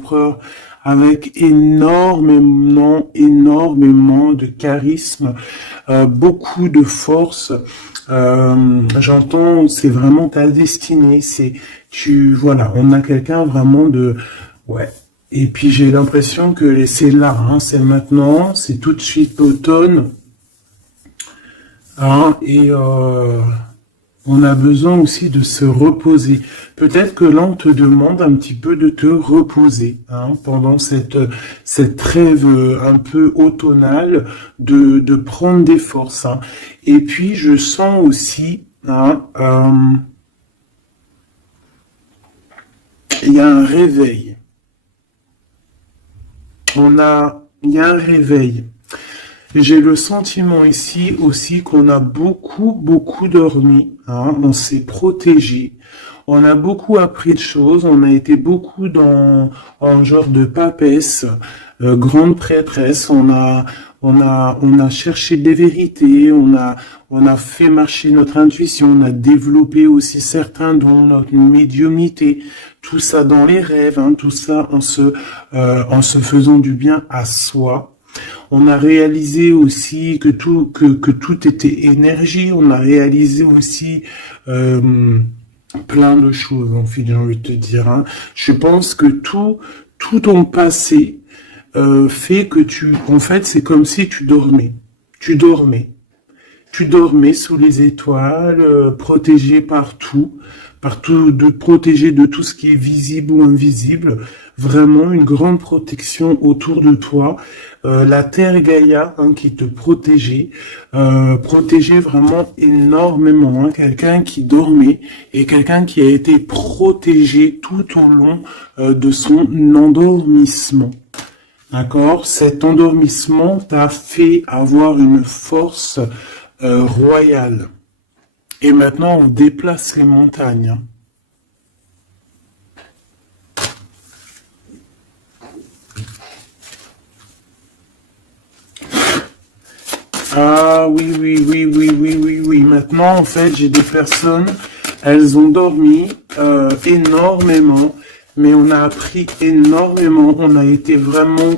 l'empereur, avec énormément de charisme, beaucoup de force. J'entends, c'est vraiment ta destinée, voilà, on a quelqu'un vraiment ouais. Et puis j'ai l'impression que c'est là, hein, c'est maintenant, c'est tout de suite l'automne, hein, et on a besoin aussi de se reposer. Peut-être que là, on te demande un petit peu de te reposer, hein, pendant cette trêve un peu automnale, de prendre des forces, hein. Et puis, je sens aussi, hein, il y a un réveil. Il y a un réveil. J'ai le sentiment ici aussi qu'on a beaucoup dormi, hein, on s'est protégé, on a beaucoup appris de choses, on a été beaucoup dans un genre de papesse, grande prêtresse, on a cherché des vérités, on a fait marcher notre intuition, on a développé aussi certains dons, notre médiumnité, tout ça dans les rêves, hein, tout ça en se faisant du bien à soi. On a réalisé aussi que tout était énergie. On a réalisé aussi plein de choses, en fait, j'ai envie de te dire, hein. Je pense que tout ton passé fait que en fait, c'est comme si tu dormais. Tu dormais. Tu dormais sous les étoiles, protégé protégé de tout ce qui est visible ou invisible. Vraiment une grande protection autour de toi. La Terre Gaïa, hein, qui te protégeait vraiment énormément, hein. Quelqu'un qui dormait et quelqu'un qui a été protégé tout au long de son endormissement. D'accord? Cet endormissement t'a fait avoir une force royale. Et maintenant, on déplace les montagnes. Ah oui. Maintenant, en fait, j'ai des personnes, elles ont dormi énormément, mais on a appris énormément. On a été vraiment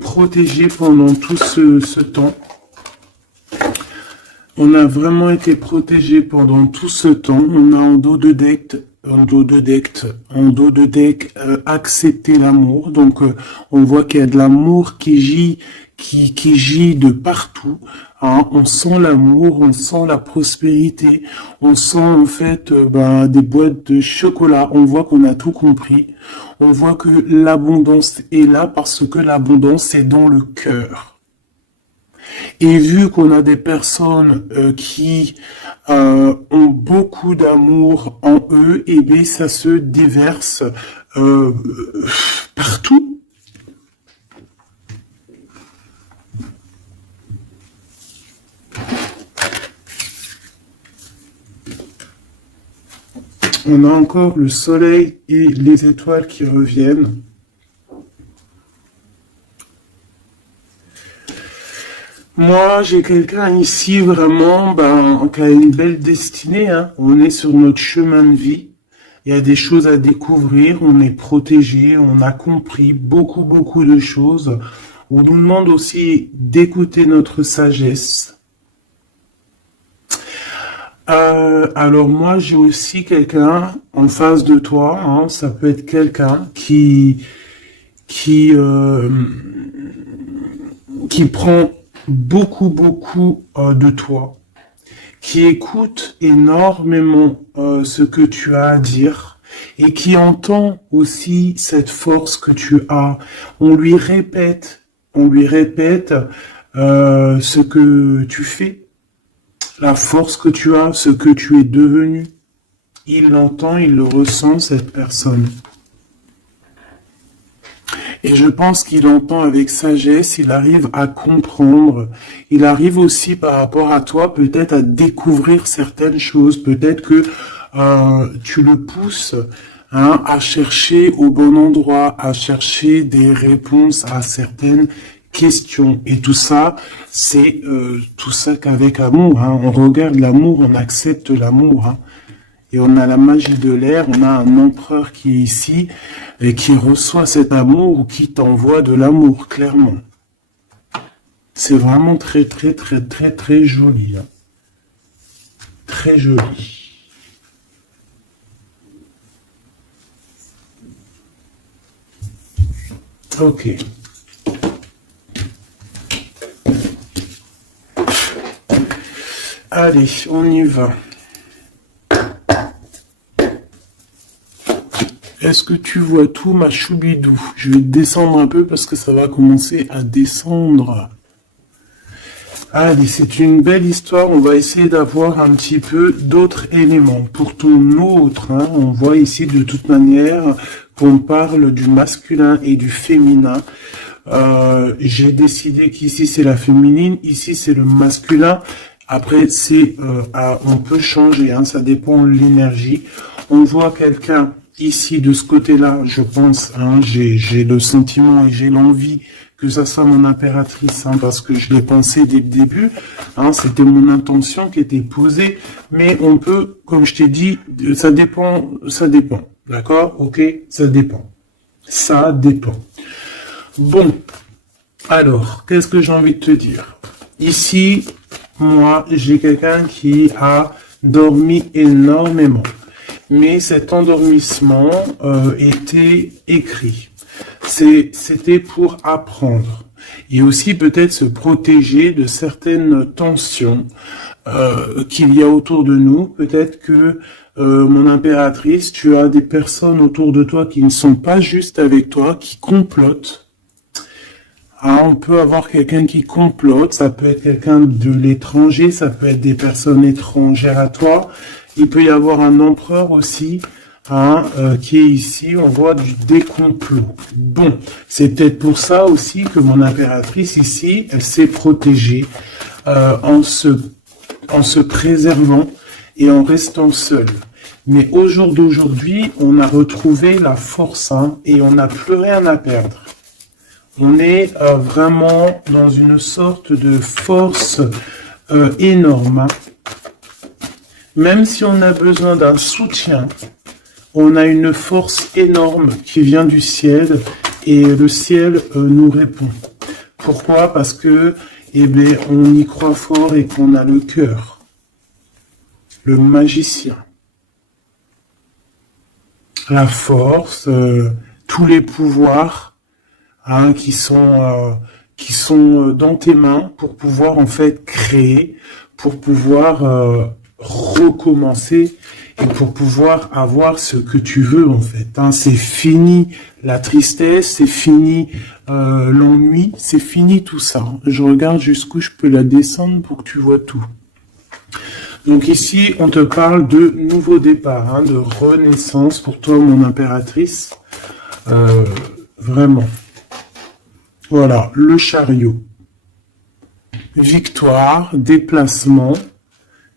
protégés pendant tout ce temps. On a vraiment été protégés pendant tout ce temps. On a en dos de deck accepté l'amour. Donc on voit qu'il y a de l'amour qui gît de partout, hein. On sent l'amour, on sent la prospérité, on sent en fait des boîtes de chocolat. On voit qu'on a tout compris. On voit que l'abondance est là parce que l'abondance est dans le cœur. Et vu qu'on a des personnes qui ont beaucoup d'amour en eux, et bien ça se déverse partout. On a encore le soleil et les étoiles qui reviennent. Moi, j'ai quelqu'un ici vraiment qui a une belle destinée, hein. On est sur notre chemin de vie. Il y a des choses à découvrir. On est protégé. On a compris beaucoup de choses. On nous demande aussi d'écouter notre sagesse. Alors moi, j'ai aussi quelqu'un en face de toi, hein. Ça peut être quelqu'un qui prend beaucoup de toi, qui écoute énormément ce que tu as à dire et qui entend aussi cette force que tu as. On lui répète ce que tu fais, la force que tu as, ce que tu es devenu. Il l'entend, il le ressent, cette personne. Et je pense qu'il entend avec sagesse, il arrive à comprendre, il arrive aussi par rapport à toi peut-être à découvrir certaines choses, peut-être que tu le pousses, hein, à chercher au bon endroit, à chercher des réponses à certaines questions. Et tout ça, c'est tout ça qu'avec amour, hein. On regarde l'amour, on accepte l'amour, hein. Et on a la magie de l'air, on a un empereur qui est ici et qui reçoit cet amour ou qui t'envoie de l'amour, clairement. C'est vraiment très, très, très, très, très joli. Hein. Très joli. Ok. Allez, on y va. Est-ce que tu vois tout, ma choubidou? Je vais descendre un peu parce que ça va commencer à descendre. Allez, c'est une belle histoire. On va essayer d'avoir un petit peu d'autres éléments. Pour ton autre, hein, on voit ici de toute manière qu'on parle du masculin et du féminin. J'ai décidé qu'ici c'est la féminine, ici c'est le masculin. Après, on peut changer, hein, ça dépend de l'énergie. On voit quelqu'un ici de ce côté-là, je pense, hein, j'ai le sentiment et j'ai l'envie que ça soit mon impératrice, hein, parce que je l'ai pensé dès le début, hein, c'était mon intention qui était posée, mais on peut, comme je t'ai dit, ça dépend, d'accord, ok, ça dépend. Bon, alors, qu'est-ce que j'ai envie de te dire? Ici, moi, j'ai quelqu'un qui a dormi énormément. Mais cet endormissement était écrit. C'était pour apprendre. Et aussi peut-être se protéger de certaines tensions qu'il y a autour de nous. Peut-être que, mon impératrice, tu as des personnes autour de toi qui ne sont pas juste avec toi, qui complotent. Ah, on peut avoir quelqu'un qui complote, ça peut être quelqu'un de l'étranger, ça peut être des personnes étrangères à toi. Il peut y avoir un empereur aussi, hein, qui est ici, on voit des complots. Bon, c'est peut-être pour ça aussi que mon impératrice ici, elle s'est protégée en se préservant et en restant seule. Mais au jour d'aujourd'hui, on a retrouvé la force, hein, et on n'a plus rien à perdre. On est vraiment dans une sorte de force énorme. Hein. Même si on a besoin d'un soutien, on a une force énorme qui vient du ciel et le ciel nous répond. Pourquoi? Parce que, eh bien, on y croit fort et qu'on a le cœur. Le magicien. La force, tous les pouvoirs, hein, qui sont dans tes mains pour pouvoir en fait créer, pour pouvoir recommencer et pour pouvoir avoir ce que tu veux en fait. Hein. C'est fini la tristesse, c'est fini l'ennui, c'est fini tout ça. Je regarde jusqu'où je peux la descendre pour que tu vois tout. Donc ici, on te parle de nouveau départ, hein, de renaissance pour toi, mon impératrice. Vraiment. Voilà, le chariot. Victoire, déplacement.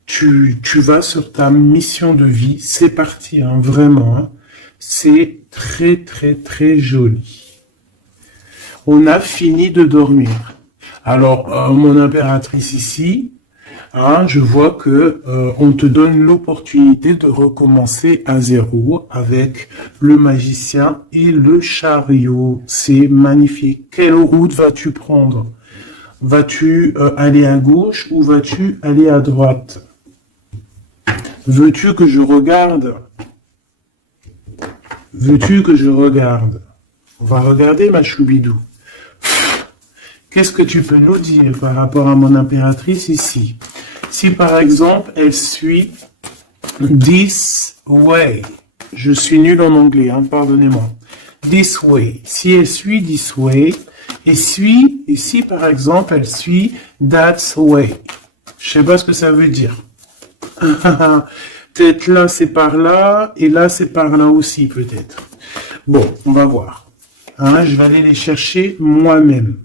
Tu vas sur ta mission de vie. C'est parti, hein, vraiment. Hein. C'est très, très, très joli. On a fini de dormir. Alors, mon impératrice ici, hein, je vois que on te donne l'opportunité de recommencer à zéro avec le magicien et le chariot. C'est magnifique. Quelle route vas-tu prendre? Vas-tu aller à gauche ou vas-tu aller à droite? Veux-tu que je regarde? Veux-tu que je regarde? On va regarder, ma choubidou. Qu'est-ce que tu peux nous dire par rapport à mon impératrice ici? Si par exemple, elle suit this way. Je suis nul en anglais, hein, pardonnez-moi. This way. Si elle suit this way, et si par exemple, elle suit that way. Je sais pas ce que ça veut dire. Peut-être là, c'est par là, et là, c'est par là aussi, peut-être. Bon, on va voir. Hein, je vais aller les chercher moi-même.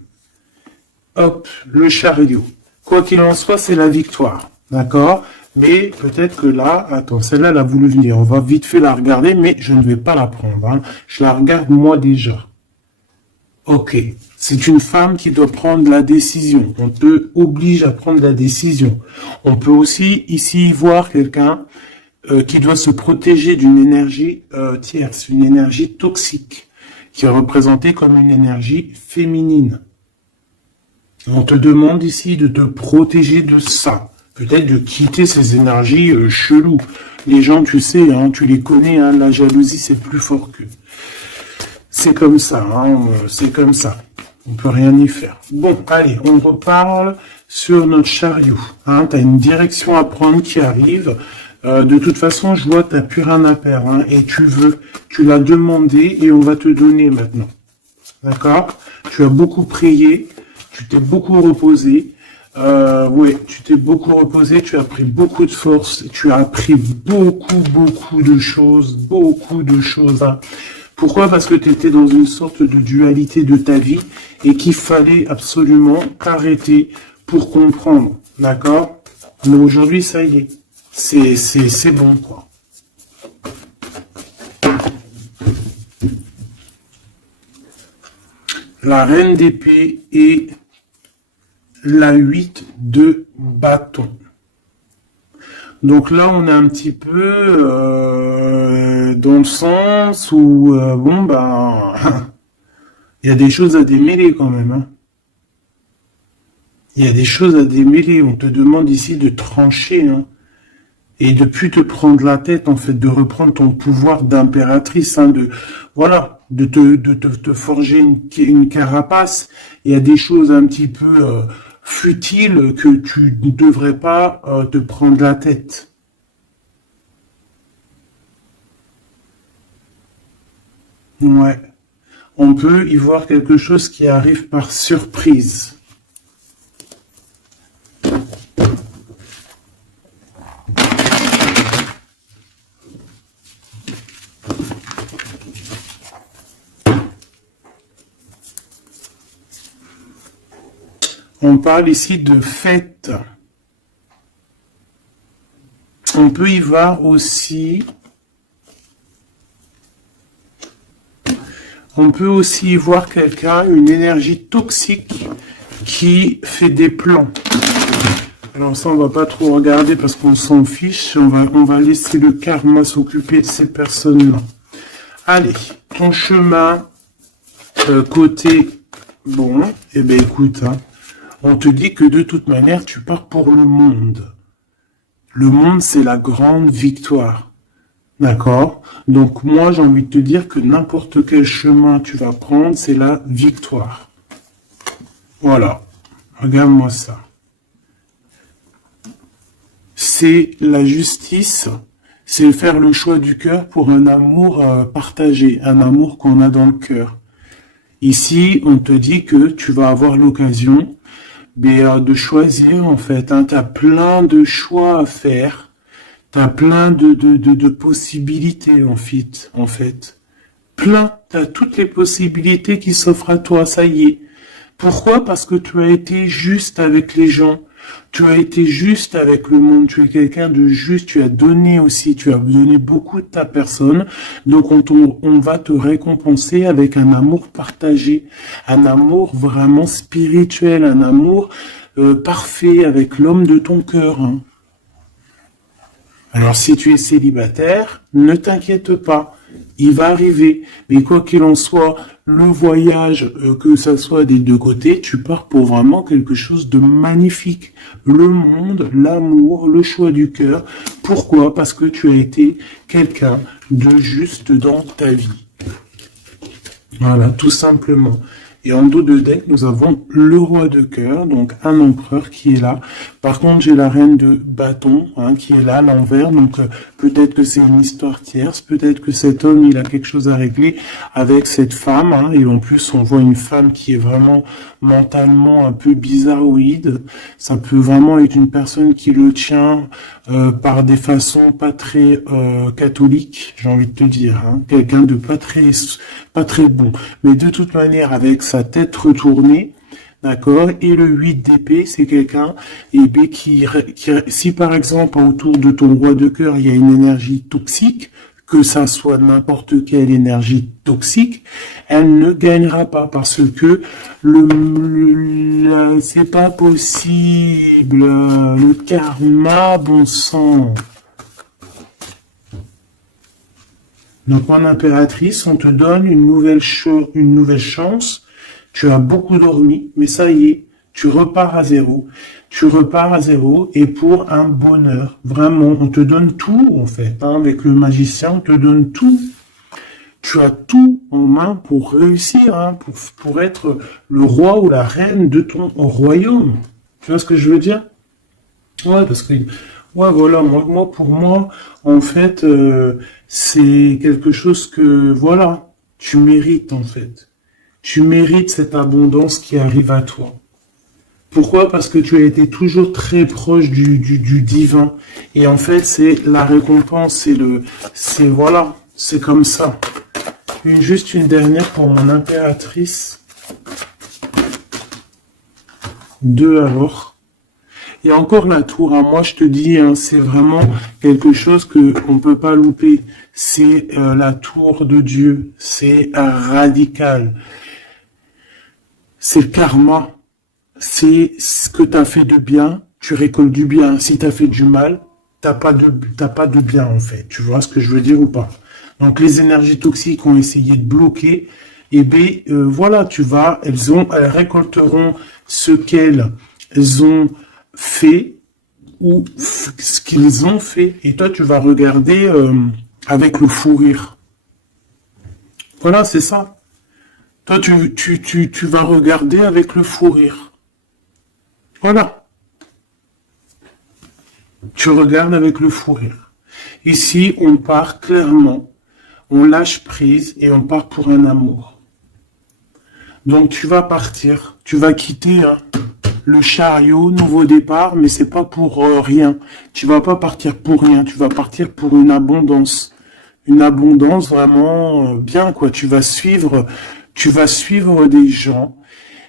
Hop, le chariot. Quoi qu'il en soit, c'est la victoire. D'accord? Mais peut-être que là, attends, celle-là, elle a voulu venir. On va vite fait la regarder, mais je ne vais pas la prendre. Hein. Je la regarde moi déjà. Ok. C'est une femme qui doit prendre la décision. On te oblige à prendre la décision. On peut aussi ici voir quelqu'un qui doit se protéger d'une énergie tierce, une énergie toxique, qui est représentée comme une énergie féminine. On te demande ici de te protéger de ça. Peut-être de quitter ces énergies cheloues. Les gens, tu sais, hein, tu les connais, hein, la jalousie, c'est plus fort qu'eux. C'est comme ça, hein, c'est comme ça. On peut rien y faire. Bon, allez, on reparle sur notre chariot. Hein, tu as une direction à prendre qui arrive. De toute façon, je vois que tu n'as plus rien à perdre. Hein, et tu l'as demandé et on va te donner maintenant. D'accord? Tu as beaucoup prié, tu t'es beaucoup reposé. Ouais, tu t'es beaucoup reposé, tu as pris beaucoup de force, tu as appris beaucoup de choses, hein. Pourquoi? Parce que tu étais dans une sorte de dualité de ta vie et qu'il fallait absolument t'arrêter pour comprendre, d'accord? Mais aujourd'hui, ça y est, c'est bon, quoi. La reine d'épée et la 8 de bâton. Donc là, on est un petit peu dans le sens où, bon, ben, il y a des choses à démêler quand même. Hein. Il y a des choses à démêler. On te demande ici de trancher, hein, et de plus te prendre la tête, en fait, de reprendre ton pouvoir d'impératrice, hein, voilà, de te forger une carapace. Il y a des choses un petit peu futiles que tu ne devrais pas te prendre la tête. Ouais. On peut y voir quelque chose qui arrive par surprise. On parle ici de fête. On peut y voir aussi... On peut aussi y voir quelqu'un, une énergie toxique qui fait des plans. Alors ça, on va pas trop regarder parce qu'on s'en fiche. On va laisser le karma s'occuper de ces personnes-là. Allez, ton chemin côté... Bon, eh bien écoute, hein, on te dit que de toute manière, tu pars pour le monde. Le monde, c'est la grande victoire. D'accord? Donc moi, j'ai envie de te dire que n'importe quel chemin tu vas prendre, c'est la victoire. Voilà. Regarde-moi ça. C'est la justice, c'est faire le choix du cœur pour un amour partagé, un amour qu'on a dans le cœur. Ici, on te dit que tu vas avoir l'occasion de choisir, en fait. Hein, tu as plein de choix à faire. T'as plein de possibilités, en fait. Plein. T'as toutes les possibilités qui s'offrent à toi, ça y est. Pourquoi? Parce que tu as été juste avec les gens. Tu as été juste avec le monde. Tu es quelqu'un de juste. Tu as donné aussi. Tu as donné beaucoup de ta personne. Donc, on va te récompenser avec un amour partagé. Un amour vraiment spirituel. Un amour parfait avec l'homme de ton cœur, hein. Alors, si tu es célibataire, ne t'inquiète pas, il va arriver. Mais quoi qu'il en soit, le voyage, que ça soit des deux côtés, tu pars pour vraiment quelque chose de magnifique. Le monde, l'amour, le choix du cœur. Pourquoi? Parce que tu as été quelqu'un de juste dans ta vie. Voilà, tout simplement. Et en dos de deck, nous avons le roi de cœur, donc un empereur qui est là. Par contre, j'ai la reine de bâton, hein, qui est là, à l'envers. Donc, peut-être que c'est une histoire tierce. Peut-être que cet homme, il a quelque chose à régler avec cette femme. Hein, et en plus, on voit une femme qui est vraiment mentalement un peu bizarroïde. Ça peut vraiment être une personne qui le tient par des façons pas très catholiques, j'ai envie de te dire. Hein. Quelqu'un de pas très bon. Mais de toute manière, avec sa tête retournée, d'accord, et le 8 d'épée, c'est quelqu'un qui, si par exemple autour de ton roi de cœur, il y a une énergie toxique, que ça soit n'importe quelle énergie toxique, elle ne gagnera pas parce que c'est pas possible. Le karma, bon sang. Donc, mon impératrice, on te donne une nouvelle chance. Tu as beaucoup dormi, mais ça y est, tu repars à zéro. Tu repars à zéro et pour un bonheur. Vraiment, on te donne tout, en fait. Hein, avec le magicien, on te donne tout. Tu as tout en main pour réussir, hein, pour être le roi ou la reine de ton royaume. Tu vois ce que je veux dire? Ouais, parce que, ouais, voilà, pour moi, en fait, c'est quelque chose que, voilà, tu mérites, en fait. Tu mérites cette abondance qui arrive à toi. Pourquoi? Parce que tu as été toujours très proche du divin. Et en fait, c'est la récompense, voilà, c'est comme ça. Juste une dernière pour mon impératrice. 2 alors. Et encore la tour, hein, moi je te dis, hein, c'est vraiment quelque chose que on peut pas louper. C'est la tour de Dieu. C'est radical. C'est le karma. C'est ce que tu as fait de bien, tu récoltes du bien. Si tu as fait du mal, t'as pas de bien en fait. Tu vois ce que je veux dire ou pas? Donc les énergies toxiques ont essayé de bloquer. Et bien voilà, elles récolteront ce qu'elles ont fait ou ce qu'ils ont fait. Et toi, tu vas regarder avec le fou rire. Voilà, c'est ça. Toi, tu vas regarder avec le fou rire. Voilà. Tu regardes avec le fou rire. Ici, on part clairement, on lâche prise et on part pour un amour. Donc tu vas partir, tu vas quitter hein, le chariot, nouveau départ, mais c'est pas pour rien. Tu vas pas partir pour rien, tu vas partir pour une abondance. Une abondance vraiment bien quoi. Tu vas suivre des gens.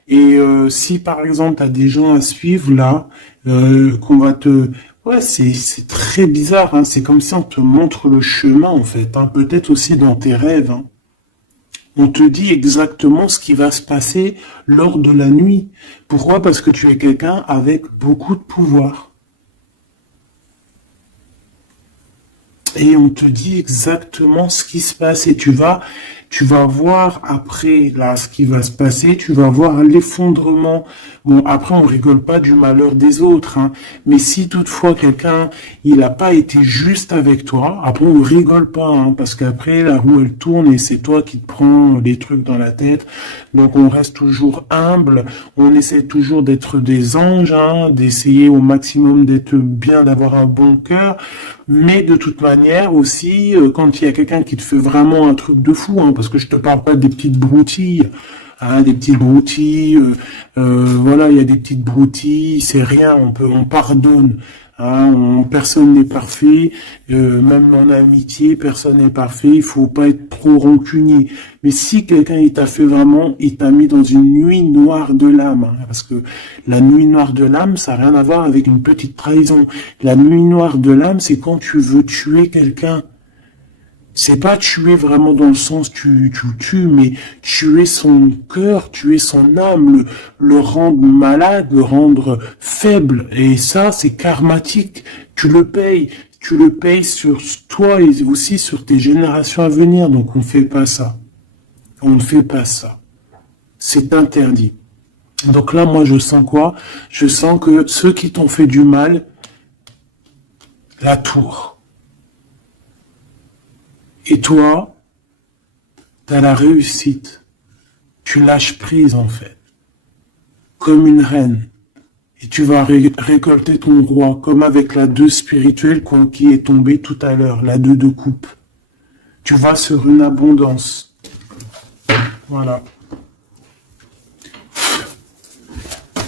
Et si par exemple tu as des gens à suivre là, qu'on va te... Ouais, c'est très bizarre, hein. C'est comme si on te montre le chemin en fait, hein. Peut-être aussi dans tes rêves. Hein. On te dit exactement ce qui va se passer lors de la nuit. Pourquoi? Parce que tu es quelqu'un avec beaucoup de pouvoir. Et on te dit exactement ce qui se passe et tu vas voir après là ce qui va se passer, tu vas voir l'effondrement. Bon, après on rigole pas du malheur des autres, hein, mais si toutefois quelqu'un il n'a pas été juste avec toi, après on rigole pas, hein, parce qu'après la roue elle tourne et c'est toi qui te prends les trucs dans la tête. Donc on reste toujours humble, on essaie toujours d'être des anges, hein, d'essayer au maximum d'être bien, d'avoir un bon cœur. Mais de toute manière aussi, quand il y a quelqu'un qui te fait vraiment un truc de fou, hein, parce que je te parle pas des petites broutilles, hein, des petites broutilles, voilà, il y a des petites broutilles, c'est rien, on pardonne. Hein, personne n'est parfait, même en amitié, personne n'est parfait, il faut pas être trop rancunier. Mais si quelqu'un il t'a fait vraiment, il t'a mis dans une nuit noire de l'âme, hein, parce que la nuit noire de l'âme, ça n'a rien à voir avec une petite trahison. La nuit noire de l'âme, c'est quand tu veux tuer quelqu'un. C'est pas tuer vraiment dans le sens tu tues, mais tuer son cœur, tuer son âme, le rendre malade, le rendre faible. Et ça, c'est karmatique. Tu le payes. Tu le payes sur toi et aussi sur tes générations à venir. Donc on ne fait pas ça. On ne fait pas ça. C'est interdit. Donc là, moi, je sens quoi? Je sens que ceux qui t'ont fait du mal, la tour. Et toi, t'as la réussite. Tu lâches prise, en fait. Comme une reine. Et tu vas récolter ton roi, comme avec la 2 spirituelle qui est tombée tout à l'heure, la 2 de coupe. Tu vas sur une abondance. Voilà.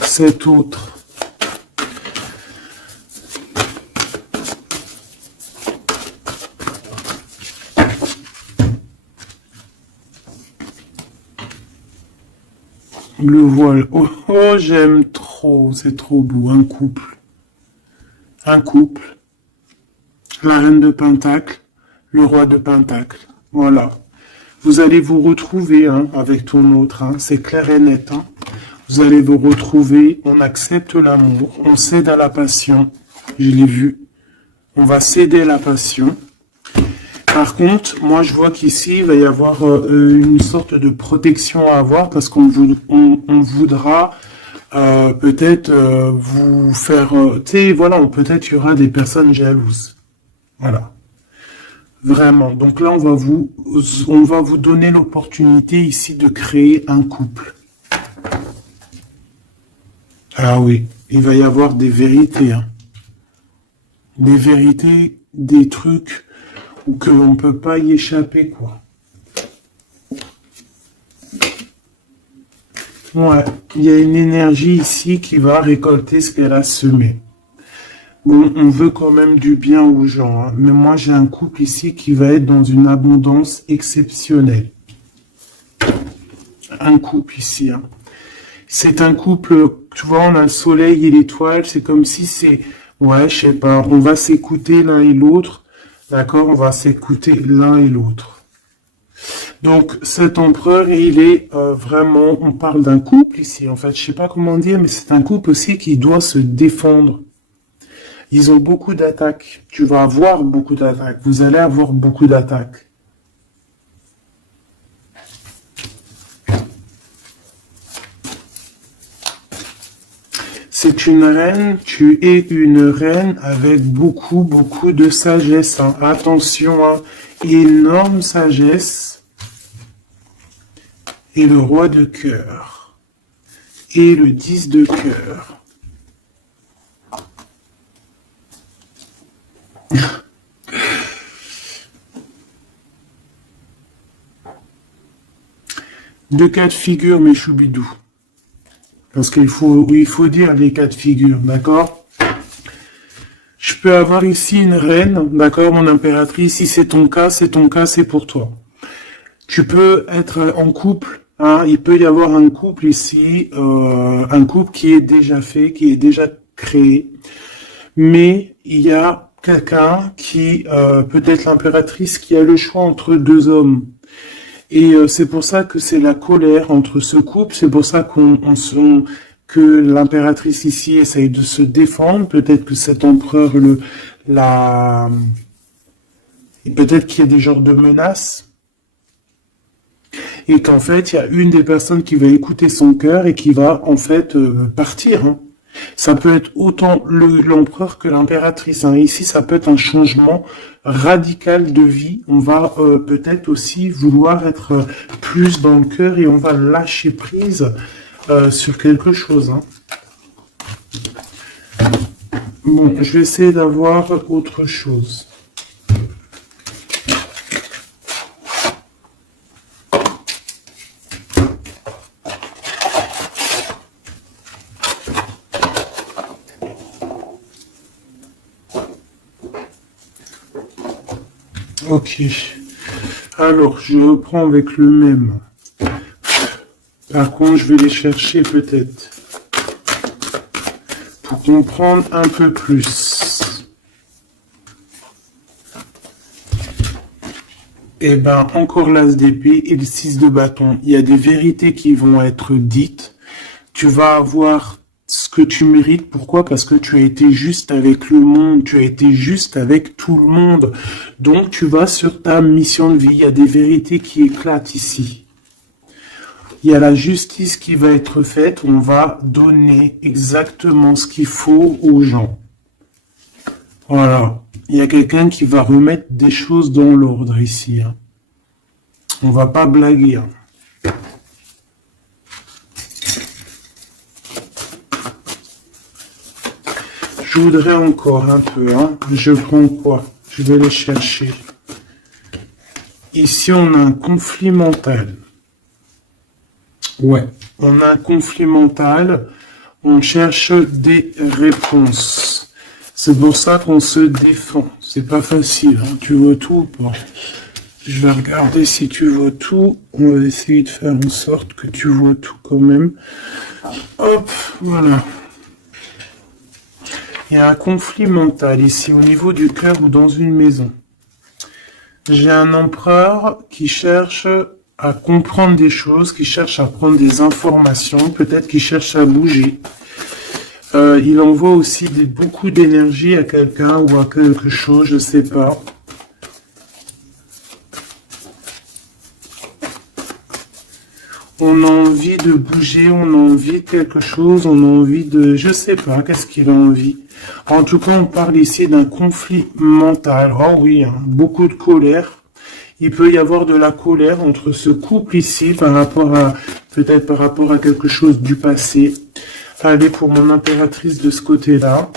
Cet autre. Le voile. Oh, oh j'aime trop. C'est trop beau. Un couple. Un couple. La reine de Pentacle. Le roi de Pentacle. Voilà. Vous allez vous retrouver hein, avec ton autre. Hein. C'est clair et net. Hein. Vous allez vous retrouver. On accepte l'amour. On cède à la passion. Je l'ai vu. On va céder à la passion. Par contre, moi je vois qu'ici, il va y avoir une sorte de protection à avoir parce on voudra peut-être vous faire... tu sais, voilà, peut-être il y aura des personnes jalouses. Voilà. Vraiment. Donc là, on va vous donner l'opportunité ici de créer un couple. Ah oui, il va y avoir des vérités, hein. Des vérités, des trucs que l'on peut pas y échapper, quoi. Ouais, il y a une énergie ici qui va récolter ce qu'elle a semé. Bon, on veut quand même du bien aux gens, hein, mais moi j'ai un couple ici qui va être dans une abondance exceptionnelle. Un couple ici, hein. C'est un couple, tu vois, on a le soleil et l'étoile, c'est comme si c'est, ouais, je sais pas, on va s'écouter l'un et l'autre, d'accord, on va s'écouter l'un et l'autre. Donc cet empereur, il est vraiment, on parle d'un couple ici, en fait, je sais pas comment dire, mais c'est un couple aussi qui doit se défendre. Ils ont beaucoup d'attaques, tu vas avoir beaucoup d'attaques, vous allez avoir beaucoup d'attaques. C'est une reine, tu es une reine avec beaucoup, beaucoup de sagesse, hein. Attention, hein, énorme sagesse. Et le roi de cœur. Et le 10 de cœur. Deux cas de figure, mes choubidous. Parce qu'il faut dire les cas de figure, d'accord? Je peux avoir ici une reine, d'accord, mon impératrice, si c'est ton cas, c'est pour toi. Tu peux être en couple, hein, il peut y avoir un couple ici, un couple qui est déjà fait, qui est déjà créé, mais il y a quelqu'un qui, peut-être l'impératrice, qui a le choix entre deux hommes. Et c'est pour ça que c'est la colère entre ce couple, c'est pour ça que l'impératrice ici essaye de se défendre, peut-être que cet empereur peut-être qu'il y a des genres de menaces, et qu'en fait, il y a une des personnes qui va écouter son cœur et qui va en fait partir, hein. Ça peut être autant l'empereur que l'impératrice, hein. Ici, ça peut être un changement radical de vie. On va peut-être aussi vouloir être plus dans le cœur et on va lâcher prise sur quelque chose, hein. Bon, je vais essayer d'avoir autre chose. Ok. Alors, je reprends avec le même. Par contre, je vais les chercher peut-être. Pour comprendre un peu plus. Eh ben, encore l'as d'épée et le 6 de bâton. Il y a des vérités qui vont être dites. Tu vas avoir ce que tu mérites. Pourquoi? Parce que tu as été juste avec le monde. Tu as été juste avec tout le monde. Donc, tu vas sur ta mission de vie. Il y a des vérités qui éclatent ici. Il y a la justice qui va être faite. On va donner exactement ce qu'il faut aux gens. Voilà. Il y a quelqu'un qui va remettre des choses dans l'ordre ici, hein. On va pas blaguer, hein. Je voudrais encore un peu, hein. Je prends quoi? Je vais les chercher. Ici, on a un conflit mental. Ouais, on a un conflit mental. On cherche des réponses. C'est pour ça qu'on se défend. C'est pas facile, hein. Tu veux tout ou pas? Je vais regarder si tu veux tout. On va essayer de faire en sorte que tu vois tout quand même. Hop, voilà. Il y a un conflit mental ici au niveau du cœur ou dans une maison. J'ai un empereur qui cherche à comprendre des choses, qui cherche à prendre des informations, peut-être qu'il cherche à bouger. Il envoie aussi beaucoup d'énergie à quelqu'un ou à quelque chose, je sais pas. on a envie de bouger, on a envie de quelque chose, on a envie de... Je sais pas, qu'est-ce qu'il a envie. En tout cas, on parle ici d'un conflit mental. Oh oui, hein, beaucoup de colère. Il peut y avoir de la colère entre ce couple ici par rapport à... Peut-être par rapport à quelque chose du passé. Allez, pour mon impératrice de ce côté-là.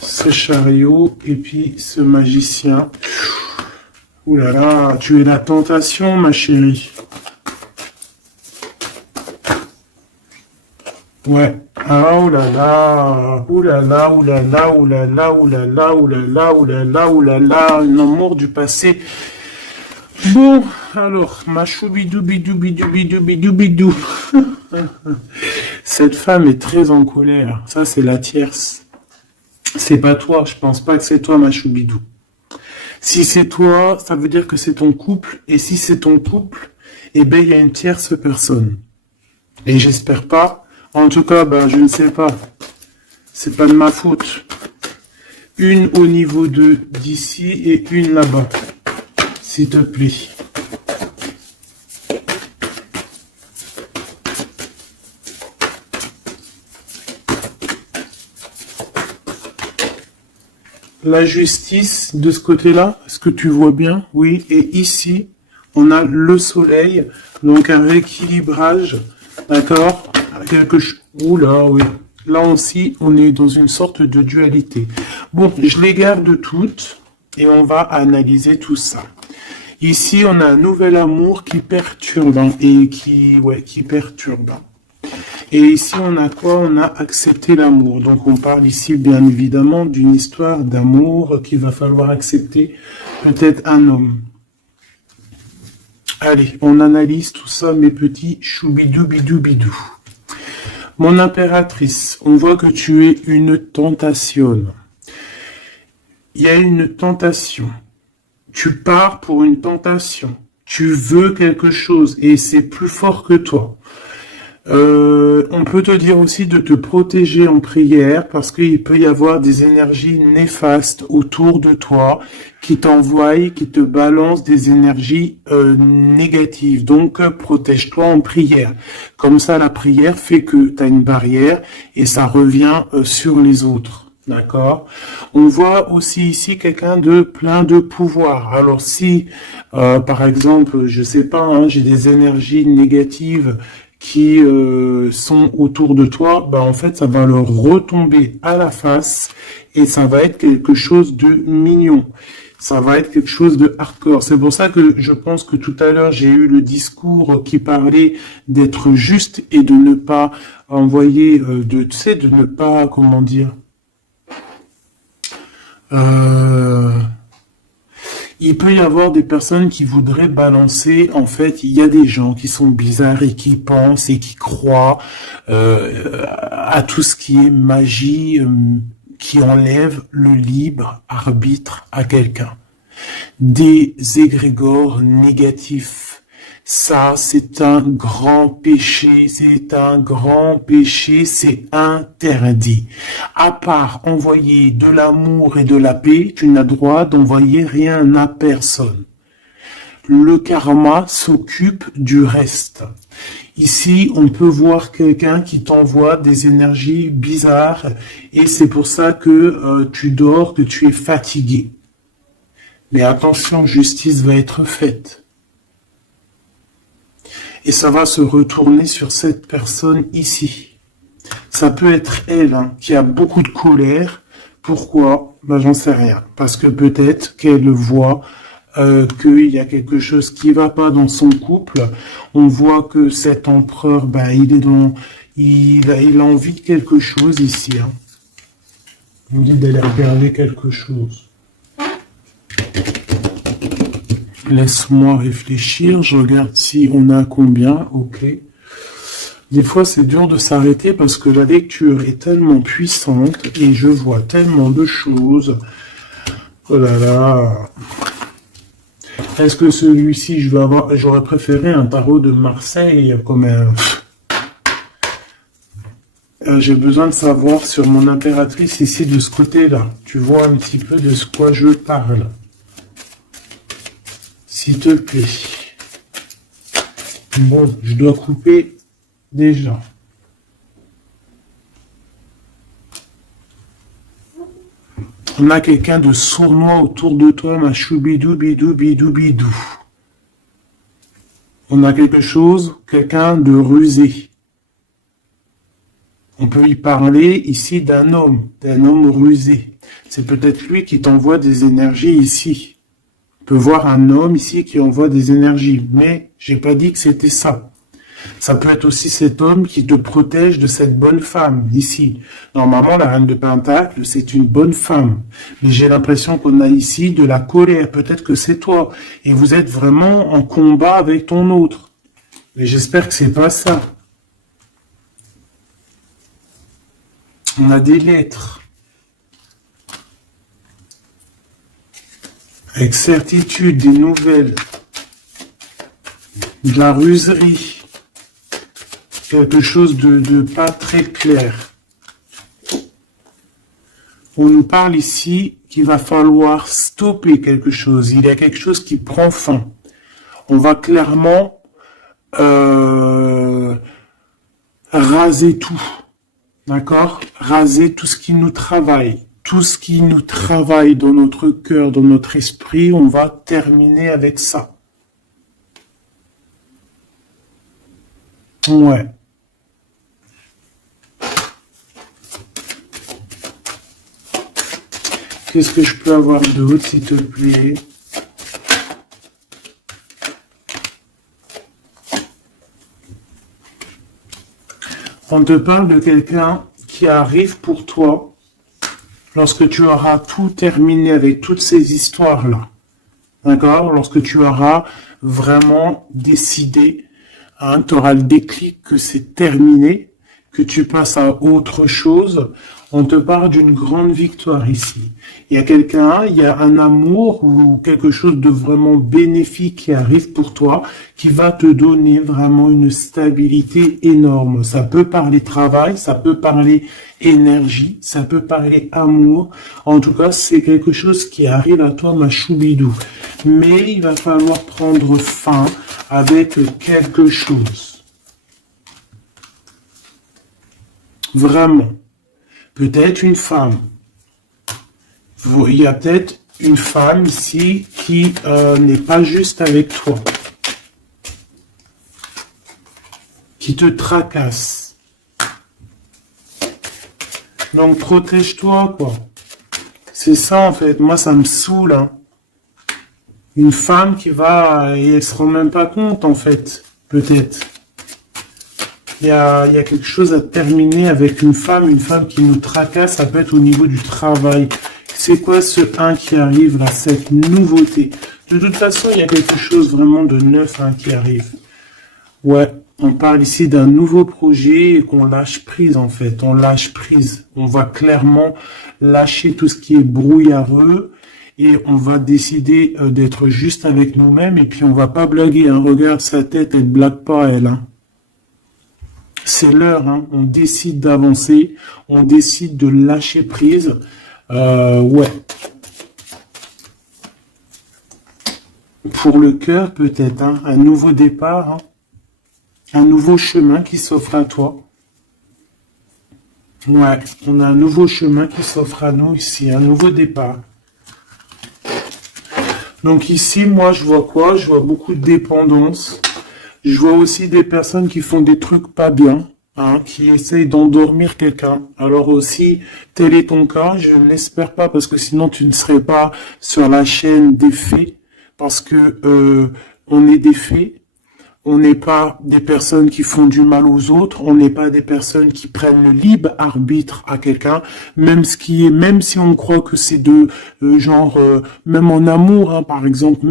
Ce chariot et puis ce magicien. Ouh là là, tu es la tentation, ma chérie. Ouais. Ah, oh là là, oh là là, oh là là, oh là là, oh là là, oh là là, oh là là, oh là là, un amour du passé. Bon, alors, ma choubidou, bidou, bidou, bidou, bidou, bidou. Cette femme est très en colère. Ça, c'est la tierce. C'est pas toi, je pense pas que c'est toi, ma choubidou. Si c'est toi, ça veut dire que c'est ton couple. Et si c'est ton couple, eh ben, il y a une tierce personne. Et j'espère pas. En tout cas, ben, je ne sais pas. C'est pas de ma faute. Une au niveau d'ici et une là-bas. S'il te plaît. La justice de ce côté-là, est-ce que tu vois bien? Oui. Et ici, on a le soleil, donc un rééquilibrage, d'accord? Quelque chose. Oula, oui. Là aussi, on est dans une sorte de dualité. Bon, je les garde toutes et on va analyser tout ça. Ici, on a un nouvel amour qui perturbe et qui perturbe. Et ici, on a quoi? On a accepté l'amour. Donc, on parle ici, bien évidemment, d'une histoire d'amour qu'il va falloir accepter, peut-être un homme. Allez, on analyse tout ça, mes petits choubidou bidou bidou. Mon impératrice, on voit que tu es une tentation. Il y a une tentation. Tu pars pour une tentation. Tu veux quelque chose et c'est plus fort que toi. On peut te dire aussi de te protéger en prière parce qu'il peut y avoir des énergies néfastes autour de toi qui t'envoient, qui te balancent des énergies négatives. Donc, protège-toi en prière. Comme ça, la prière fait que tu as une barrière et ça revient sur les autres. D'accord. On voit aussi ici quelqu'un de plein de pouvoir. Alors si, par exemple, je sais pas, hein, j'ai des énergies négatives qui sont autour de toi, bah en fait ça va leur retomber à la face et ça va être quelque chose de mignon. Ça va être quelque chose de hardcore. C'est pour ça que je pense que tout à l'heure j'ai eu le discours qui parlait d'être juste et de ne pas envoyer, tu sais, de ne pas, comment dire. Il peut y avoir des personnes qui voudraient balancer, en fait, il y a des gens qui sont bizarres et qui pensent et qui croient à tout ce qui est magie, qui enlève le libre arbitre à quelqu'un. Des égrégores négatifs. Ça, c'est un grand péché, c'est un grand péché, c'est interdit. À part envoyer de l'amour et de la paix, tu n'as droit d'envoyer rien à personne. Le karma s'occupe du reste. Ici, on peut voir quelqu'un qui t'envoie des énergies bizarres et c'est pour ça que tu dors, que tu es fatigué. Mais attention, justice va être faite. Et ça va se retourner sur cette personne ici. Ça peut être elle qui a beaucoup de colère. Pourquoi? Ben, j'en sais rien. Parce que peut-être qu'elle voit qu'il y a quelque chose qui va pas dans son couple. On voit que cet empereur, ben, il a envie de quelque chose ici. Il me dit d'aller regarder quelque chose. Laisse-moi réfléchir, je regarde si on a combien, ok. Des fois, c'est dur de s'arrêter parce que la lecture est tellement puissante et je vois tellement de choses. Oh là là. Est-ce que celui-ci, j'aurais préféré un tarot de Marseille comme un... J'ai besoin de savoir sur mon impératrice ici de ce côté-là. Tu vois un petit peu de ce quoi je parle. S'il te plaît. Bon, je dois couper déjà. On a quelqu'un de sournois autour de toi, ma choubidou, bidou, bidou, bidou. On a quelque chose, quelqu'un de rusé. On peut y parler ici d'un homme rusé. C'est peut-être lui qui t'envoie des énergies ici. On peut voir un homme ici qui envoie des énergies, mais j'ai pas dit que c'était ça. Ça peut être aussi cet homme qui te protège de cette bonne femme, ici. Normalement, la reine de Pentacle, c'est une bonne femme. Mais j'ai l'impression qu'on a ici de la colère. Peut-être que c'est toi. Et vous êtes vraiment en combat avec ton autre. Mais j'espère que c'est pas ça. On a des lettres. Avec certitude, des nouvelles. De la ruserie. Quelque chose de pas très clair. On nous parle ici qu'il va falloir stopper quelque chose. Il y a quelque chose qui prend fin. On va clairement raser tout. D'accord? Raser tout ce qui nous travaille. Tout ce qui nous travaille dans notre cœur, dans notre esprit, on va terminer avec ça. Ouais. Qu'est-ce que je peux avoir d'autre, s'il te plaît? On te parle de quelqu'un qui arrive pour toi lorsque tu auras tout terminé avec toutes ces histoires-là. D'accord? Lorsque tu auras vraiment décidé, hein, tu auras le déclic que c'est terminé, que tu passes à autre chose. On te parle d'une grande victoire ici. Il y a quelqu'un, il y a un amour ou quelque chose de vraiment bénéfique qui arrive pour toi, qui va te donner vraiment une stabilité énorme. Ça peut parler travail, ça peut parler énergie, ça peut parler amour. En tout cas, c'est quelque chose qui arrive à toi, ma choubidou. Mais il va falloir prendre fin avec quelque chose. Vraiment. Peut-être une femme. Il y a peut-être une femme ici qui n'est pas juste avec toi. Qui te tracasse. Donc protège-toi, quoi. C'est ça, en fait. Moi, ça me saoule, hein. Une femme qui va... Et elle se rend même pas compte, en fait. Peut-être. Il y a quelque chose à terminer avec une femme qui nous tracasse, ça peut être au niveau du travail. C'est quoi ce 1 qui arrive là, cette nouveauté? De toute façon, il y a quelque chose vraiment de neuf, hein, qui arrive. Ouais, on parle ici d'un nouveau projet et qu'on lâche prise en fait, on lâche prise. On va clairement lâcher tout ce qui est brouillareux et on va décider d'être juste avec nous-mêmes et puis on va pas blaguer, hein. Regarde sa tête, elle blague pas elle, hein. C'est l'heure, hein. On décide d'avancer, on décide de lâcher prise. Ouais. Pour le cœur, peut-être, hein, un nouveau départ, hein, un nouveau chemin qui s'offre à toi. Ouais, on a un nouveau chemin qui s'offre à nous ici, un nouveau départ. Donc ici, moi, je vois quoi? Je vois beaucoup de dépendance. Je vois aussi des personnes qui font des trucs pas bien, hein, qui essayent d'endormir quelqu'un. Alors aussi, tel est ton cas, je ne l'espère pas parce que sinon tu ne serais pas sur la chaîne des faits, parce que on est des faits. On n'est pas des personnes qui font du mal aux autres, on n'est pas des personnes qui prennent le libre arbitre à quelqu'un, même si on croit que c'est de même en amour, hein, par exemple,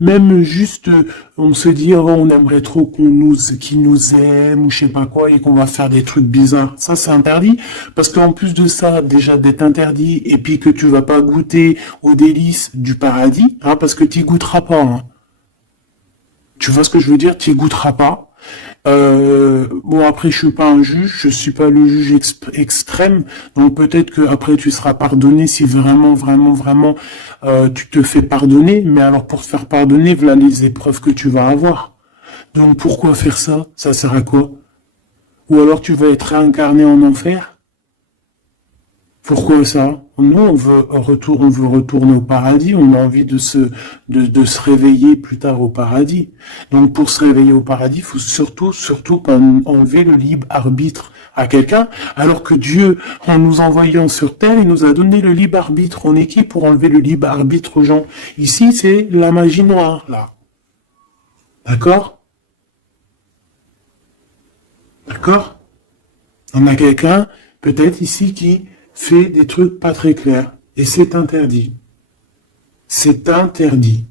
même juste, on se dit oh, on aimerait trop qu'il nous aime ou je sais pas quoi et qu'on va faire des trucs bizarres. Ça c'est interdit parce qu'en plus de ça, déjà d'être interdit et puis que tu vas pas goûter aux délices du paradis, hein, parce que tu goûteras pas. Hein. Tu vois ce que je veux dire? Tu y goûteras pas. Bon, après, je suis pas un juge, je suis pas le juge extrême, donc peut-être que après tu seras pardonné si vraiment, tu te fais pardonner. Mais alors pour te faire pardonner, voilà les épreuves que tu vas avoir. Donc pourquoi faire ça? Ça sert à quoi? Ou alors tu vas être réincarné en enfer? Pourquoi ça? Non, on veut retourner au paradis, on a envie de se réveiller plus tard au paradis. Donc pour se réveiller au paradis, il faut surtout pas enlever le libre arbitre à quelqu'un, alors que Dieu, en nous envoyant sur terre, il nous a donné le libre arbitre. On est qui pour enlever le libre arbitre aux gens? Ici, c'est la magie noire, là. D'accord? D'accord? On a quelqu'un, peut-être ici, qui fait des trucs pas très clairs. Et c'est interdit. C'est interdit.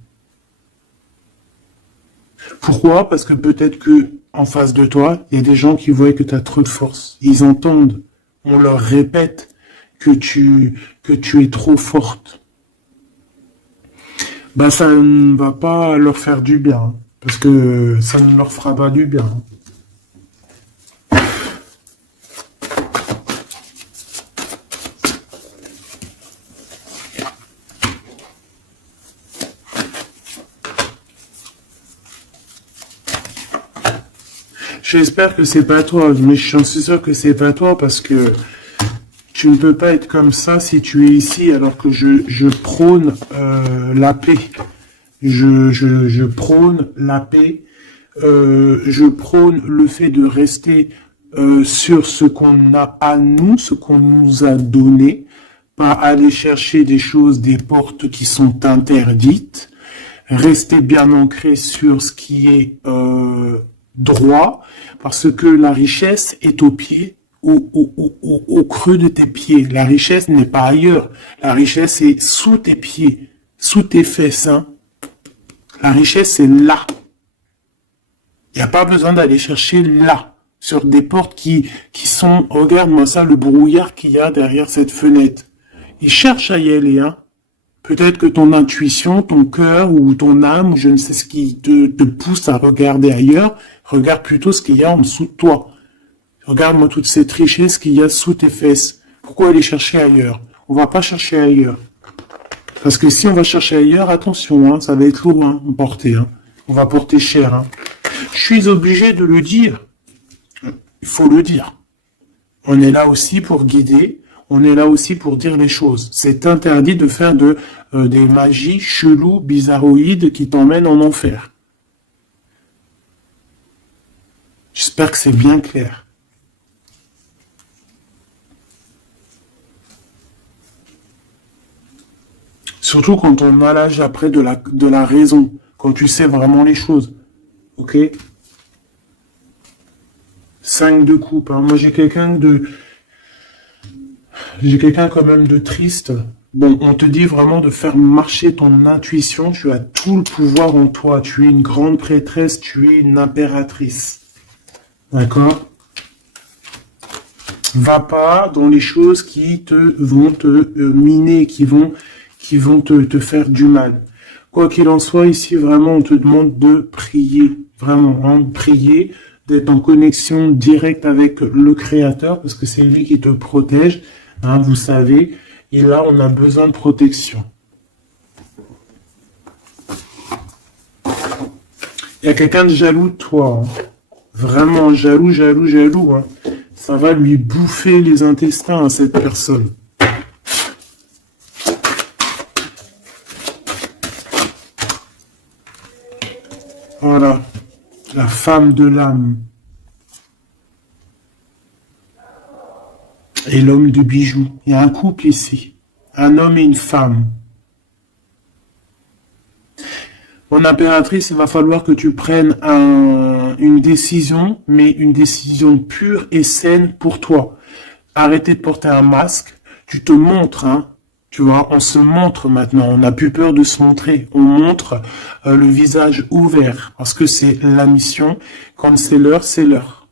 Pourquoi? Parce que peut-être que en face de toi, il y a des gens qui voient que tu as trop de force. Ils entendent. On leur répète que tu es trop forte. Bah, ça ne va pas leur faire du bien. Parce que ça ne leur fera pas du bien. J'espère que c'est pas toi, mais je suis sûr que c'est pas toi parce que tu ne peux pas être comme ça si tu es ici alors que je prône la paix. Je prône la paix. Je prône le fait de rester sur ce qu'on a à nous, ce qu'on nous a donné, pas aller chercher des choses, des portes qui sont interdites. Rester bien ancré sur ce qui est droit, parce que la richesse est au pied, au creux de tes pieds. La richesse n'est pas ailleurs. La richesse est sous tes pieds, sous tes fesses. Hein. La richesse est là. Il n'y a pas besoin d'aller chercher là, sur des portes qui sont... Regarde-moi ça, le brouillard qu'il y a derrière cette fenêtre. Il cherche à y aller, hein. Peut-être que ton intuition, ton cœur ou ton âme, ou je ne sais ce qui te pousse à regarder ailleurs, regarde plutôt ce qu'il y a en dessous de toi. Regarde-moi toute cette richesse qu'il y a sous tes fesses. Pourquoi aller chercher ailleurs? On va pas chercher ailleurs. Parce que si on va chercher ailleurs, attention, hein, ça va être lourd hein, à porter. Hein. On va porter cher. Hein. Je suis obligé de le dire. Il faut le dire. On est là aussi pour guider. On est là aussi pour dire les choses. C'est interdit de faire des magies cheloues, bizarroïdes qui t'emmènent en enfer. J'espère que c'est bien clair. Surtout quand on a l'âge après de la raison, quand tu sais vraiment les choses. Ok? 5 de coupe. Hein. Moi j'ai quelqu'un quand même de triste. Bon, on te dit vraiment de faire marcher ton intuition. Tu as tout le pouvoir en toi. Tu es une grande prêtresse. Tu es une impératrice. D'accord? Va pas dans les choses qui vont te miner, qui vont te faire du mal. Quoi qu'il en soit, ici, vraiment, on te demande de prier. Vraiment, hein, de prier, d'être en connexion directe avec le Créateur, parce que c'est lui qui te protège. Hein, vous savez, et là, on a besoin de protection. Il y a quelqu'un de jaloux de toi. Hein. Vraiment jaloux. Hein. Ça va lui bouffer les intestins à cette personne. Voilà. La femme de l'âme. Et l'homme de bijoux. Il y a un couple ici. Un homme et une femme. Mon impératrice, il va falloir que tu prennes une décision, mais une décision pure et saine pour toi. Arrêtez de porter un masque. Tu te montres, hein. Tu vois, on se montre maintenant. On n'a plus peur de se montrer. On montre le visage ouvert parce que c'est la mission. Quand c'est l'heure, c'est l'heure.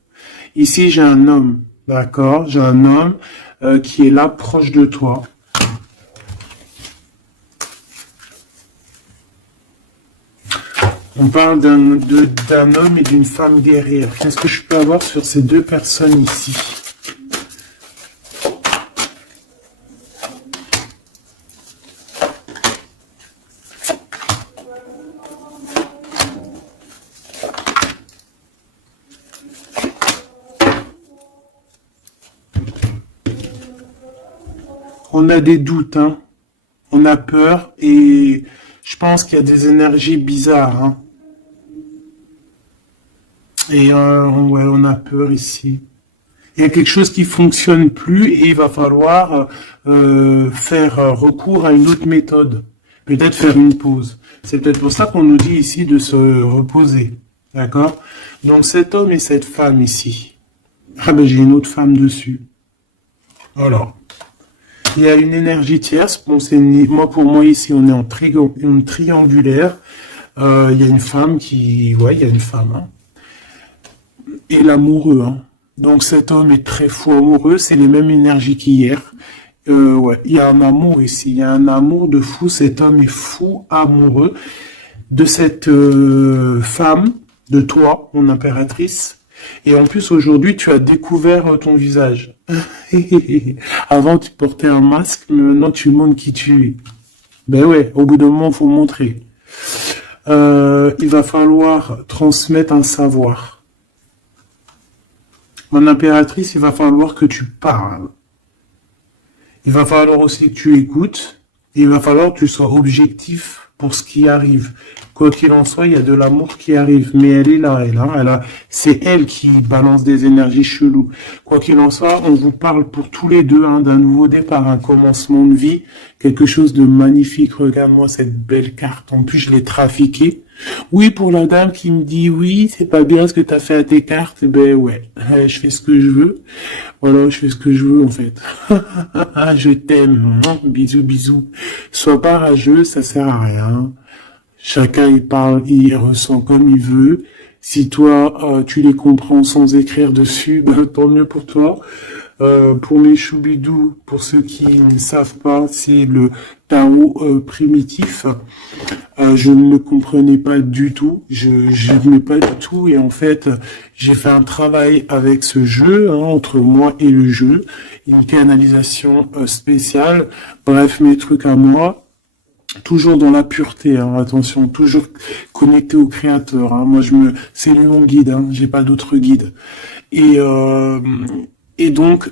Ici, j'ai un homme. D'accord? J'ai un homme qui est là, proche de toi. On parle d'un homme et d'une femme guerrière. Qu'est-ce que je peux avoir sur ces deux personnes ici? On a des doutes, hein. On a peur et je pense qu'il y a des énergies bizarres, hein. Et ouais, on a peur ici. Il y a quelque chose qui fonctionne plus et il va falloir faire recours à une autre méthode. Peut-être faire une pause. C'est peut-être pour ça qu'on nous dit ici de se reposer. D'accord? Donc cet homme et cette femme ici. Ah ben j'ai une autre femme dessus. Alors, il y a une énergie tierce. Bon, moi pour moi ici on est en triangulaire. Il y a une femme qui, ouais, il y a une femme. Hein. Et l'amoureux. Hein. Donc cet homme est très fou amoureux. C'est les mêmes énergies qu'hier. Ouais, il y a un amour ici. Il y a un amour de fou. Cet homme est fou amoureux de cette femme, de toi, mon impératrice. Et en plus, aujourd'hui, tu as découvert ton visage. Avant, tu portais un masque, mais maintenant, tu montres qui tu es. Ben ouais, au bout d'un moment, il faut montrer. Il va falloir transmettre un savoir. Mon impératrice, il va falloir que tu parles. Il va falloir aussi que tu écoutes. Et il va falloir que tu sois objectif pour ce qui arrive. Quoi qu'il en soit, il y a de l'amour qui arrive. Mais elle est là, c'est elle qui balance des énergies cheloues. Quoi qu'il en soit, on vous parle pour tous les deux hein, d'un nouveau départ, un commencement de vie, quelque chose de magnifique. Regarde-moi cette belle carte. En plus, je l'ai trafiquée. Oui, pour la dame qui me dit oui, c'est pas bien ce que t'as fait à tes cartes, ben ouais, je fais ce que je veux. Voilà, je fais ce que je veux en fait. Je t'aime. Bisous, bisous. Sois pas rageux, ça sert à rien. Chacun il parle, il ressent comme il veut. Si toi tu les comprends sans écrire dessus, ben, tant mieux pour toi. Pour mes choubidous, pour ceux qui ne savent pas, c'est le Tao primitif. Je ne le comprenais pas du tout, je n'aimais pas du tout et en fait j'ai fait un travail avec ce jeu, hein, entre moi et le jeu, une canalisation spéciale, bref mes trucs à moi. Toujours dans la pureté, hein, attention, toujours connecté au créateur. Hein. Moi, c'est lui mon guide, hein, j'ai pas d'autre guide. Et, euh, et donc,